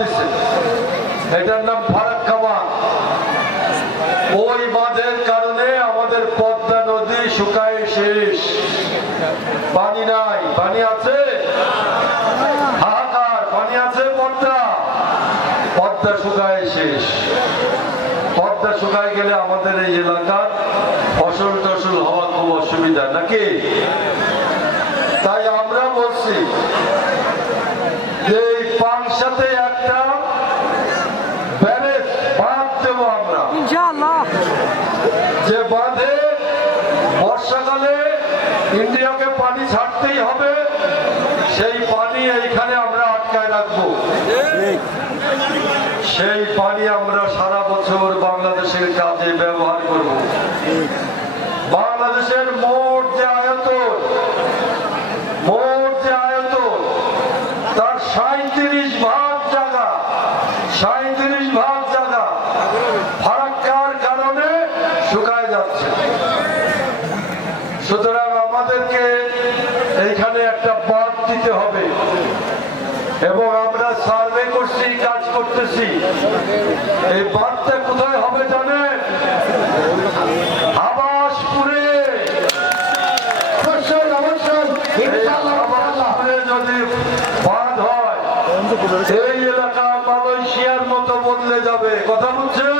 দিছে এটার নাম ফারাক্কা ওই বাঁধের কারণে আমাদের পদ্মা নদী শুকায় শেষ। পানি নাই। পানি আছে? হাহাকার। পানি আছে পদ্মা? পদ্মা শুকায় শেষ। পদ্মা শুকায় গেলে আমাদের এই এলাকার ফসল টসল হওয়া খুব অসুবিধা, নাকি? তাই আমরা বলছি যে এই পাংশাতে একটা ব্যারেজ বাঁধ দেবো আমরা ইনশাআল্লাহ যে বাঁধে, বর্ষাকালে ইন্ডিয়াকে পানি ছাড়তেই হবে, সেই পানি এইখানে আমরা আটকায় রাখব। সেই পানি আমরা সারা বছর বাংলাদেশের কাজে ব্যবহার করব। বাংলাদেশের মোট যে আয়তন, মোট যে আয়তন, তার সাঁত্রিশ ভাগ শুকায় যাচ্ছে। সুতরাং আমাদেরকে এইখানে একটা পথ দিতে হবে। এবং আমরা সার্ভে করছি কাজ করতেছি। এই পথটা কোথায় হবে জানেন? আবাসপুরে। যদি বাঁধ হয় এই এলাকা মালয়েশিয়ার মতো বদলে যাবে। কথা বুঝছেন